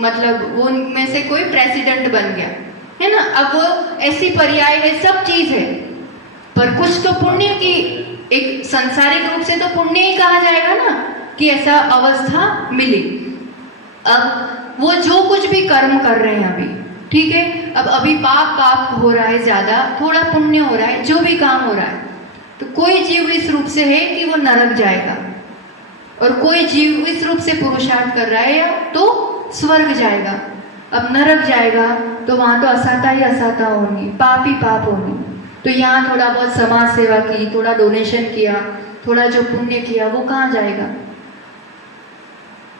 मतलब वो उनमें से कोई प्रेसिडेंट बन गया है ना। अब वो ऐसी पर्याय है, सब चीज है, पर कुछ तो पुण्य की, एक सांसारिक रूप से तो पुण्य ही कहा जाएगा ना कि ऐसा अवस्था मिली। अब वो जो कुछ भी कर्म कर रहे हैं अभी, ठीक है, अब अभी पाप हो रहा है ज्यादा, थोड़ा पुण्य हो रहा है, जो भी काम हो रहा है, तो कोई जीव इस रूप से है कि वो नरक जाएगा, और कोई जीव इस रूप से पुरुषार्थ कर रहा है या तो स्वर्ग जाएगा। अब नरक जाएगा तो वहां तो असाता ही असाता होंगी, पाप ही पाप होंगे। तो यहाँ थोड़ा बहुत समाज सेवा की, थोड़ा डोनेशन किया, थोड़ा जो पुण्य किया, वो कहाँ जाएगा?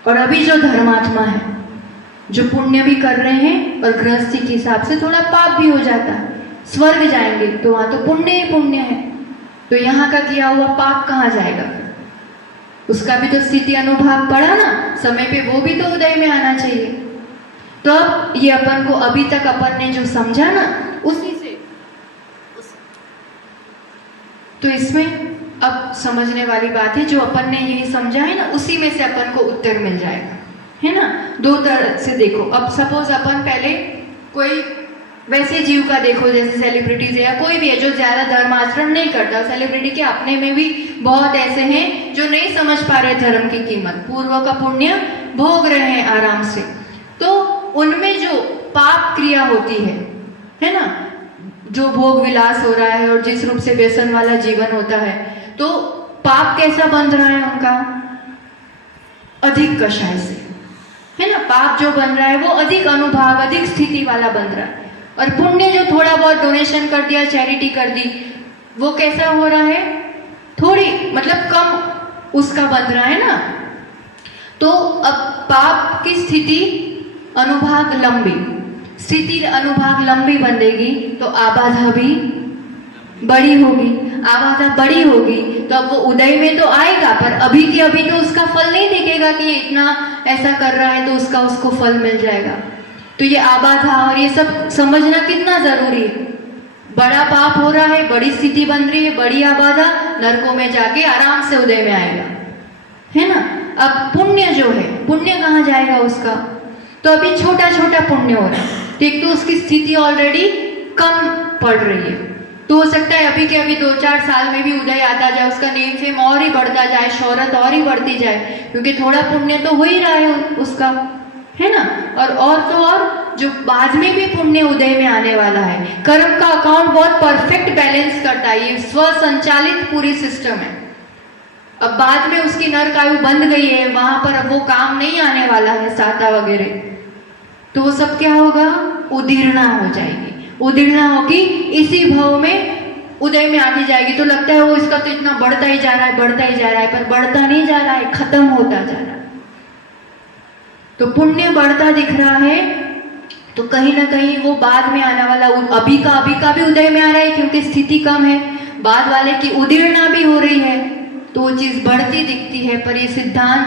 और अभी जो धर्मात्मा है, जो पुण्य भी कर रहे हैं और गृहस्थी के हिसाब से थोड़ा पाप भी हो जाता है, स्वर्ग जाएंगे तो वहां तो पुण्य ही पुण्य है। तो यहाँ का किया हुआ पाप कहाँ जाएगा? उसका भी तो स्थिति अनुभाग पड़ा ना, समय पे वो भी तो उदय में आना चाहिए। तो अब ये अपन को अभी तक अपन ने जो समझा ना, उसी से तो इसमें अब समझने वाली बात है, जो अपन ने यही समझा है ना, उसी में से अपन को उत्तर मिल जाएगा, है ना। दो तरह से देखो। अब सपोज अपन पहले कोई वैसे जीव का देखो, जैसे सेलिब्रिटीज है या कोई भी है जो ज्यादा धर्म आचरण नहीं करता। सेलिब्रिटी के अपने में भी बहुत ऐसे हैं जो नहीं समझ पा रहे धर्म की कीमत, पूर्व का पुण्य भोग रहे हैं आराम से। तो उनमें जो पाप क्रिया होती है ना, जो भोग विलास हो रहा है और जिस रूप से व्यसन वाला जीवन होता है, तो पाप कैसा बन रहा है उनका? अधिक कषाय से, है ना। पाप जो बन रहा है वो अधिक अनुभाग, अधिक स्थिति वाला बन रहा है। और पुण्य जो थोड़ा बहुत डोनेशन कर दिया, चैरिटी कर दी, वो कैसा हो रहा है? थोड़ी, मतलब कम उसका बन रहा है ना। तो अब पाप की स्थिति अनुभाग लंबी, स्थिति अनुभाग लंबी बनेगी तो आबाधा भी बड़ी होगी। आबाधा बड़ी होगी तो अब वो उदय में तो आएगा, पर अभी के अभी तो उसका फल नहीं दिखेगा कि ये इतना ऐसा कर रहा है तो उसका उसको फल मिल जाएगा। तो ये आबाधा और ये सब समझना कितना जरूरी है। बड़ा पाप हो रहा है, बड़ी स्थिति बन रही है, बड़ी आबाधा, नरकों में जाके आराम से उदय में आएगा, है ना। अब पुण्य जो है, पुण्य कहाँ जाएगा उसका? तो अभी छोटा छोटा पुण्य हो रहा है, तो एक तो उसकी स्थिति ऑलरेडी कम पड़ रही है। तो हो सकता है अभी के अभी 2-4 साल में भी उदय आता जाए, उसका नेम फेम और ही बढ़ता जाए, शोहरत और ही बढ़ती जाए, क्योंकि थोड़ा पुण्य तो हो ही रहा है उसका, है ना। और तो और जो बाद में भी पुण्य उदय में आने वाला है। कर्म का अकाउंट बहुत परफेक्ट बैलेंस करता है, ये स्वसंचालित पूरी सिस्टम है। अब बाद में उसकी नरक आयु बंद गई है, वहां पर अब वो काम नहीं आने वाला है, साता वगैरह, तो वो सब क्या होगा, उदीर्णा हो जाएगी। उदीर्णा होगी, इसी भाव में उदय में आती जाएगी। तो लगता है वो इसका तो इतना बढ़ता ही जा रहा है, बढ़ता ही जा रहा है, पर बढ़ता नहीं जा रहा है, खत्म होता जा रहा है। तो पुण्य बढ़ता दिख रहा है, तो कहीं ना कहीं वो बाद में आने वाला, अभी का भी उदय में आ रहा है, क्योंकि स्थिति कम है, बाद वाले की उदीर्णा भी हो रही है, तो वो चीज बढ़ती दिखती है। पर ये सिद्धांत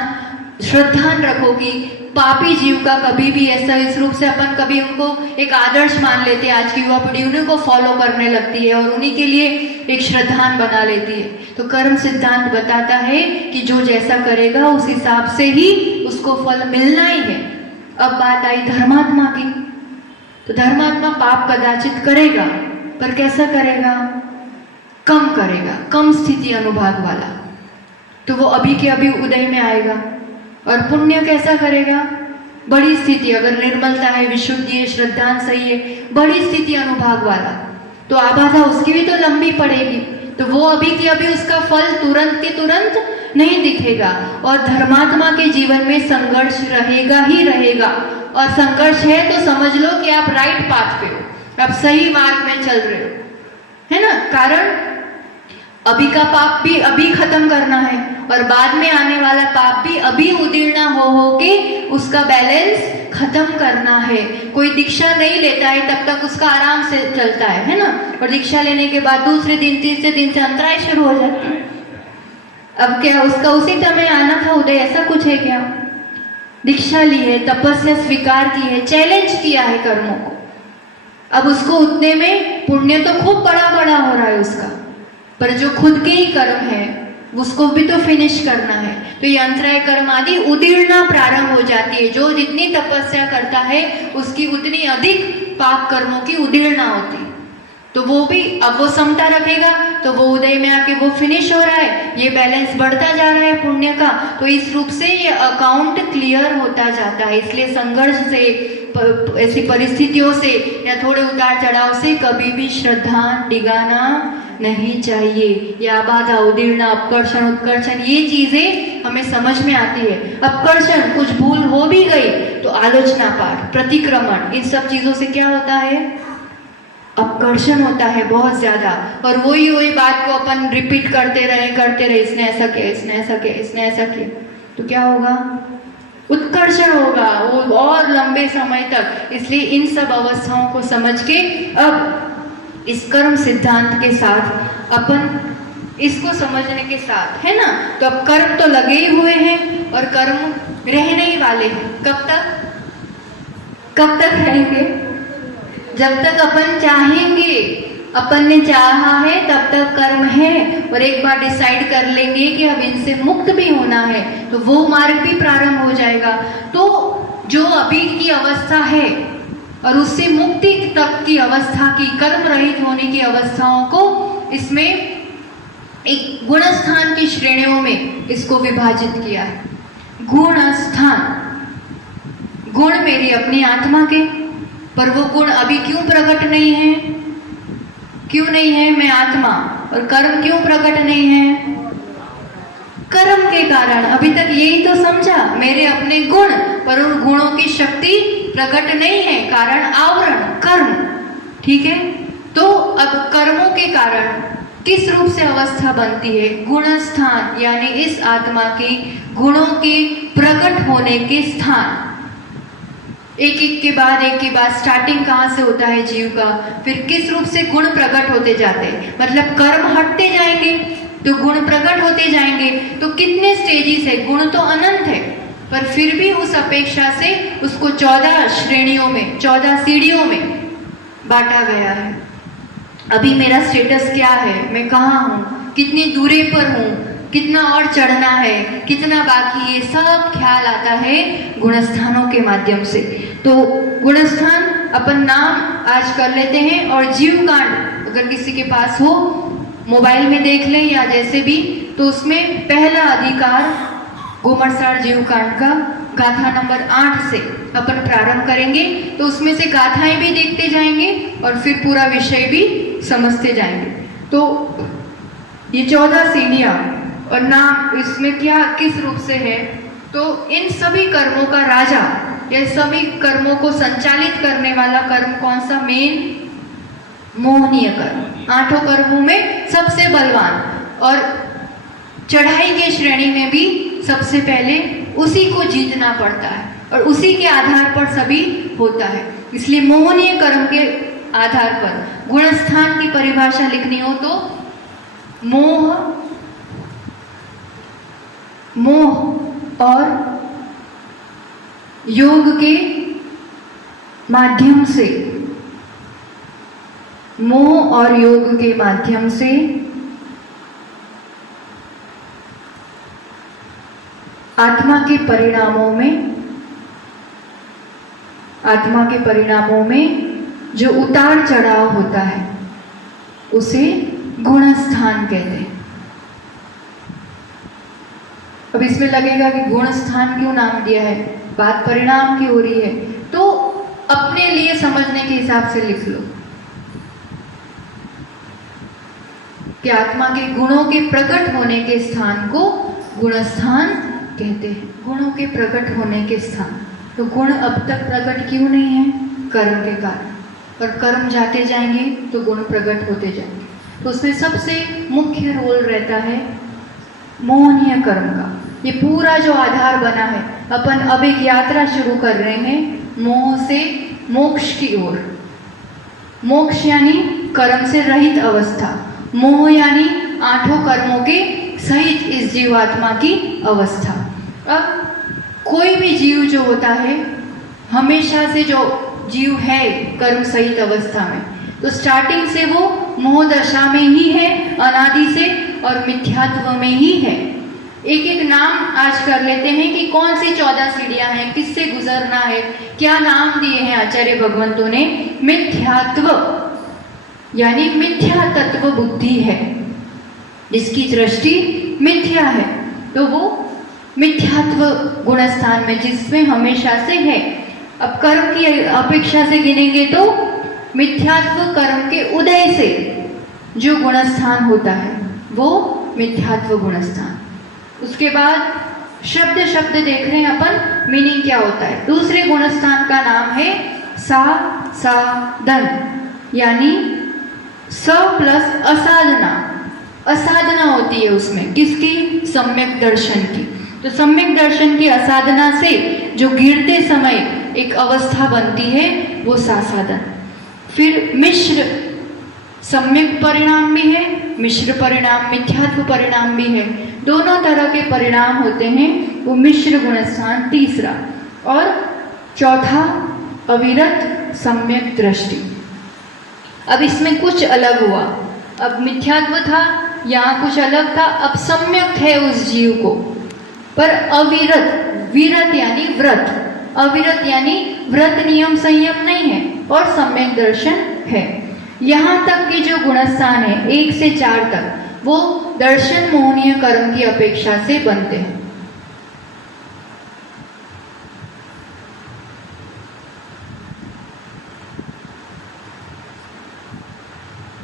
श्रद्धान रखो कि पापी जीव का कभी भी ऐसा इस रूप से अपन कभी उनको एक आदर्श मान लेते हैं, आज की युवा पीढ़ी उन्हीं को फॉलो करने लगती है और उन्हीं के लिए एक श्रद्धान बना लेती है। तो कर्म सिद्धांत बताता है कि जो जैसा करेगा उस हिसाब से ही उसको फल मिलना ही है। अब बात आई धर्मात्मा की, तो धर्मात्मा पाप कदाचित करेगा, पर कैसा करेगा, कम करेगा, कम स्थिति अनुभाग वाला, तो वो अभी के अभी उदय में आएगा। और पुण्य कैसा करेगा, बड़ी स्थिति, अगर निर्मलता है, विशुद्धि है, श्रद्धान सही है, बड़ी स्थिति अनुभाग वाला, तो आबाधा उसकी भी तो लंबी पड़ेगी, तो वो अभी के अभी उसका फल तुरंत के तुरंत नहीं दिखेगा। और धर्मात्मा के जीवन में संघर्ष रहेगा ही रहेगा, और संघर्ष है तो समझ लो कि आप राइट पाथ पे हो, आप सही मार्ग में चल रहे हो, है ना। कारण अभी का पाप भी अभी खत्म करना है, और बाद में आने वाला पाप भी अभी उदीर्णा हो के उसका बैलेंस खत्म करना है। कोई दीक्षा नहीं लेता है तब तक उसका आराम से चलता है ना, और दीक्षा लेने के बाद दूसरे दिन तीसरे दिन से अंतराय शुरू हो जाता है। अब क्या उसका उसी समय आना था उदय, ऐसा कुछ है क्या। दीक्षा ली है, तपस्या स्वीकार की है, चैलेंज किया है कर्मों को, अब उसको उतने में पुण्य तो खूब बड़ा बड़ा हो रहा है उसका, पर जो खुद के ही कर्म है उसको भी तो फिनिश करना है। तो ये अंतराय कर्म आदि उदीर्णा प्रारंभ हो जाती है। जो जितनी तपस्या करता है उसकी उतनी अधिक पाप कर्मों की उदीर्णा होती है। तो वो भी अब वो समता रखेगा, तो वो उदय में आके वो फिनिश हो रहा है, ये बैलेंस बढ़ता जा रहा है पुण्य का। तो इस रूप से ये अकाउंट क्लियर होता जाता है। इसलिए संघर्ष से, ऐसी परिस्थितियों से या थोड़े उतार चढ़ाव से कभी भी श्रद्धा डिगाना नहीं चाहिए। या बाधा, उदीर्णा, अपकर्षण, उत्कर्षण, ये चीजें हमें समझ में आती है। अपकर्षण, कुछ भूल हो भी गई तो आलोचना पाठ, प्रतिक्रमण, इन सब चीजों से क्या होता है, अपकर्षण होता है बहुत ज्यादा। और वही बात को अपन रिपीट करते रहे, इसने ऐसा किया, इसने ऐसा किया, इसने ऐसा किया, तो क्या होगा, उत्कर्षण होगा वो और लंबे समय तक। इसलिए इन सब अवस्थाओं को समझ के अब इस कर्म सिद्धांत के साथ अपन इसको समझने के साथ, है ना, तो अब कर्म तो लगे ही हुए हैं और कर्म रहने ही वाले हैं। कब तक रहेंगे, जब तक अपन चाहेंगे। अपन ने चाहा है तब तक कर्म है, और एक बार डिसाइड कर लेंगे कि अब इनसे मुक्त भी होना है तो वो मार्ग भी प्रारंभ हो जाएगा। तो जो अभी की अवस्था है और उससे मुक्ति तक की अवस्था की, कर्म रहित होने की अवस्थाओं को इसमें एक गुणस्थान की श्रेणियों में इसको विभाजित किया है। गुणस्थान, गुण मेरी अपनी आत्मा के, पर वो गुण अभी क्यों प्रकट नहीं है, क्यों नहीं है, मैं आत्मा। और कर्म क्यों प्रकट नहीं है, कर्म के कारण। अभी तक यही तो समझा, मेरे अपने गुण, पर उन गुणों की शक्ति प्रकट नहीं है, कारण आवरण, कर्म, ठीक है। तो अब कर्मों के कारण किस रूप से अवस्था बनती है, गुणस्थान, यानी इस आत्मा के गुणों के प्रकट होने के स्थान। एक एक के बाद स्टार्टिंग कहाँ से होता है जीव का, फिर किस रूप से गुण प्रकट होते जाते हैं, मतलब कर्म हटते जाएंगे तो गुण प्रकट होते जाएंगे। तो कितने स्टेजेस है, गुण तो अनंत है, पर फिर भी उस अपेक्षा से उसको 14 श्रेणियों में, 14 सीढ़ियों में बांटा गया है। अभी मेरा स्टेटस क्या है, मैं कहाँ हूँ, कितनी दूरी पर हूँ, कितना और चढ़ना है, कितना बाकी, ये सब ख्याल आता है गुणस्थानों के माध्यम से। तो गुणस्थान अपन नाम आज कर लेते हैं और जीव कांड अगर किसी के पास हो, मोबाइल में देख लें या जैसे भी, तो उसमें पहला अधिकार गोमरसाड़ जीव कांड का गाथा नंबर 8 से अपन प्रारंभ करेंगे। तो उसमें से गाथाएं भी देखते जाएंगे और फिर पूरा विषय भी समझते जाएंगे। तो ये 14 सीढ़ियां और नाम इसमें क्या किस रूप से है, तो इन सभी कर्मों का राजा या सभी कर्मों को संचालित करने वाला कर्म कौन सा? मेन मोहनीय कर्म। 8 कर्मों में सबसे बलवान और चढ़ाई के श्रेणी में भी सबसे पहले उसी को जीतना पड़ता है और उसी के आधार पर सभी होता है। इसलिए मोहनीय कर्म के आधार पर गुणस्थान की परिभाषा लिखनी हो तो मोह और योग के माध्यम से, मोह और योग के माध्यम से आत्मा के परिणामों में जो उतार चढ़ाव होता है उसे गुणस्थान कहते हैं। अब इसमें लगेगा कि गुणस्थान क्यों नाम दिया है, बात परिणाम की हो रही है, तो अपने लिए समझने के हिसाब से लिख लो कि आत्मा के गुणों के प्रकट होने के स्थान को गुणस्थान कहते हैं। गुणों के प्रकट होने के स्थान, तो गुण अब तक प्रकट क्यों नहीं है? कर्म के कारण, और कर्म जाते जाएंगे तो गुण प्रकट होते जाएंगे। तो उसमें सबसे मुख्य रोल रहता है मोहनीय कर्म का। ये पूरा जो आधार बना है, अपन अब एक यात्रा शुरू कर रहे हैं मोह से मोक्ष की ओर। मोक्ष यानी कर्म से रहित अवस्था, मोह यानी 8 कर्मों के सहित इस जीवात्मा की अवस्था। अब कोई भी जीव जो होता है, हमेशा से जो जीव है कर्म सहित अवस्था में, तो स्टार्टिंग से वो मोह दशा में ही है, अनादि से, और मिथ्यात्व में ही है। एक एक नाम आज कर लेते हैं कि कौन सी 14 सीढ़ियां हैं, किससे गुजरना है, क्या नाम दिए हैं आचार्य भगवंतों ने। मिथ्यात्व यानी मिथ्या तत्व बुद्धि है, जिसकी दृष्टि मिथ्या है, तो वो मिथ्यात्व गुणस्थान में, जिसमें हमेशा से है। अब कर्म की अपेक्षा से गिनेंगे तो मिथ्यात्व कर्म के उदय से जो गुणस्थान होता है वो मिथ्यात्व गुणस्थान। उसके बाद शब्द शब्द देख रहे हैं अपन, मीनिंग क्या होता है। दूसरे गुणस्थान का नाम है साधन, यानी स प्लस असाधना। असाधना होती है उसमें किसकी? सम्यक दर्शन की। तो सम्यक दर्शन की असाधना से जो गिरते समय एक अवस्था बनती है वो साधन। फिर मिश्र सम्यक परिणाम भी है, मिश्र परिणाम, मिथ्यात्व परिणाम भी है। दोनों तरह के परिणाम होते हैं, वो मिश्र गुणस्थान तीसरा। और चौथा अविरत सम्यक दृष्टि। अब इसमें कुछ अलग हुआ, अब मिथ्यात्व था, यहाँ कुछ अलग था, अब सम्यक है उस जीव को, पर अविरत, विरत यानी व्रत, अविरत यानी व्रत नियम संयम नहीं है, और सम्यक दर्शन है। यहाँ तक के जो गुणस्थान है 1 से 4 तक, वो दर्शन मोहनीय कर्म की अपेक्षा से बनते हैं।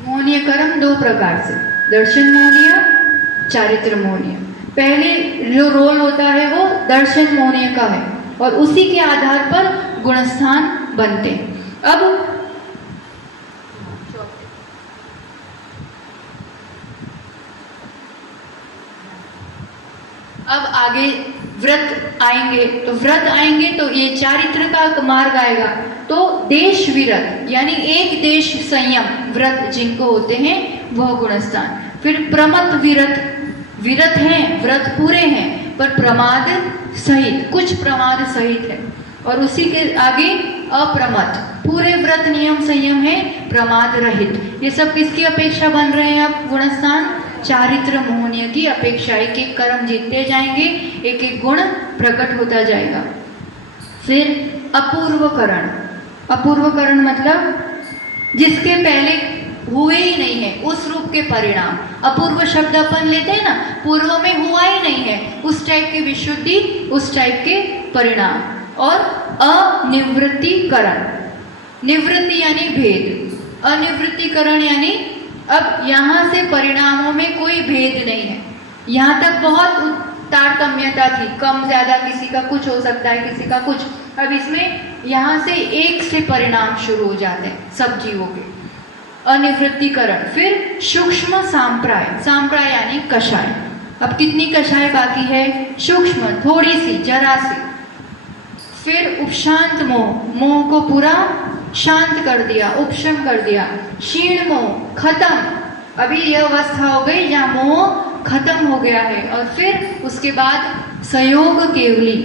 मोहनीय कर्म 2 प्रकार से, दर्शन मोहनीय, चारित्र मोहनीय। पहले जो रोल होता है वो दर्शन मोहनीय का है और उसी के आधार पर गुणस्थान बनते हैं। अब आगे व्रत आएंगे, तो व्रत आएंगे तो ये चारित्र का मार्ग आएगा। तो देश विरत यानी एक देश संयम व्रत जिनको होते हैं वह गुणस्थान। फिर प्रमत विरत, विरत हैं, व्रत पूरे हैं पर प्रमाद सहित, कुछ प्रमाद सहित है। और उसी के आगे अप्रमत, पूरे व्रत नियम संयम है, प्रमाद रहित। ये सब किसकी अपेक्षा बन रहे हैं अब गुणस्थान? चारित्र मोहनीय की अपेक्षा। एक एक कर्म जीतते जाएंगे, एक एक गुण प्रकट होता जाएगा। फिर अपूर्वकरण, अपूर्वकरण मतलब जिसके पहले हुए ही नहीं है, उस रूप के परिणाम। अपूर्व शब्द अपन लेते हैं ना, पूर्व में हुआ ही नहीं है, उस टाइप की विशुद्धि, उस टाइप के परिणाम। और अनिवृत्तिकरण, निवृत्ति यानी भेद, अनिवृत्तिकरण यानी अब यहाँ से परिणामों में कोई भेद नहीं है। यहाँ तक बहुत तारतम्यता थी, कम ज्यादा, किसी का कुछ हो सकता है, किसी का कुछ। अब इसमें यहाँ से एक से परिणाम शुरू हो जाते हैं सब जीवों के। अनिवृत्तिकरण। फिर सूक्ष्म सांप्राय, सांप्राय यानी कषाय। अब कितनी कषाय बाकी है? सूक्ष्म, थोड़ी सी, जरा सी। फिर उपशांत मोह, मोह को पूरा शांत कर दिया, उपशम कर दिया। क्षीण मोह, खत्म, अभी यह अवस्था हो गई जहाँ मोह खत्म हो गया है। और फिर उसके बाद संयोग केवली,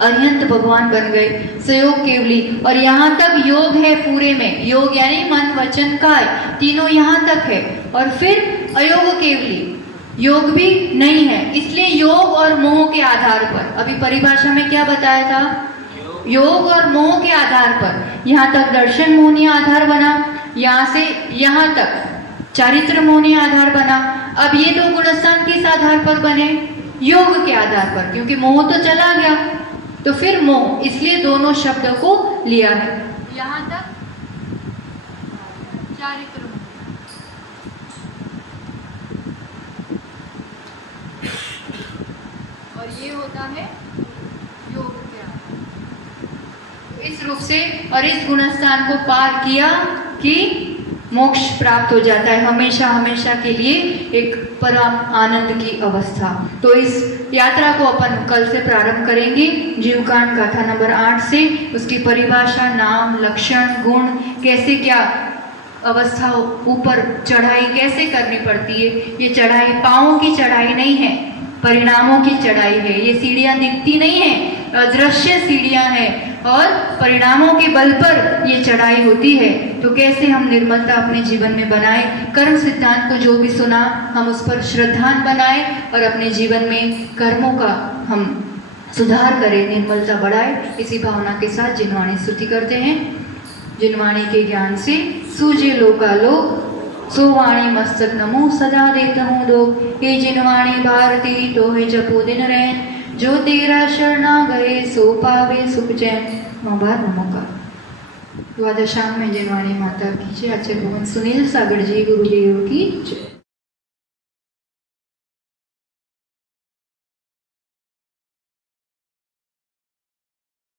अरिहंत भगवान बन गए, संयोग केवली। और यहाँ तक योग है पूरे में, योग यानी मन वचन काय, तीनों यहाँ तक है। और फिर अयोग केवली, योग भी नहीं है। इसलिए योग और मोह के आधार पर, अभी परिभाषा में क्या बताया था? योग और मोह के आधार पर। यहाँ तक दर्शन मोहनीय आधार बना, यहाँ से यहाँ तक चारित्र मोहनीय आधार बना। अब ये दो गुणस्थान किस आधार पर बने? योग के आधार पर, क्योंकि मोह तो चला गया, तो फिर मोह, इसलिए दोनों शब्दों को लिया है। यहाँ तक चारित्र, और ये होता है योग के आधार। इस रूप से और इस गुणस्थान को पार किया कि मोक्ष प्राप्त हो जाता है, हमेशा हमेशा के लिए एक परम आनंद की अवस्था। तो इस यात्रा को अपन कल से प्रारंभ करेंगे, जीवकांड गाथा नंबर 8 से। उसकी परिभाषा, नाम, लक्षण, गुण, कैसे क्या अवस्था, ऊपर चढ़ाई कैसे करनी पड़ती है। ये चढ़ाई पाँवों की चढ़ाई नहीं है, परिणामों की चढ़ाई है। ये सीढ़ियाँ दिखती नहीं है, अदृश्य सीढ़ियाँ हैं, और परिणामों के बल पर ये चढ़ाई होती है। तो कैसे हम निर्मलता अपने जीवन में बनाए, कर्म सिद्धांत को जो भी सुना हम उस पर श्रद्धान बनाए और अपने जीवन में कर्मों का हम सुधार करें, निर्मलता बढ़ाए। इसी भावना के साथ जिनवाणी स्तुति करते हैं। जिनवाणी के ज्ञान से सूझे लोकालोक, सो वाणी मस्तक नमो सदा देता हूँ दो। हे जिनवाणी भारती तो है जपो दिन रैन, जो तेरा शरणा गए सो पावे सुख चैन। नौबार नमोकार। द्वादशांग में जिनवाणी माता की जय। आचार्य भगवान सुनील सागर जी गुरुदेव की जय।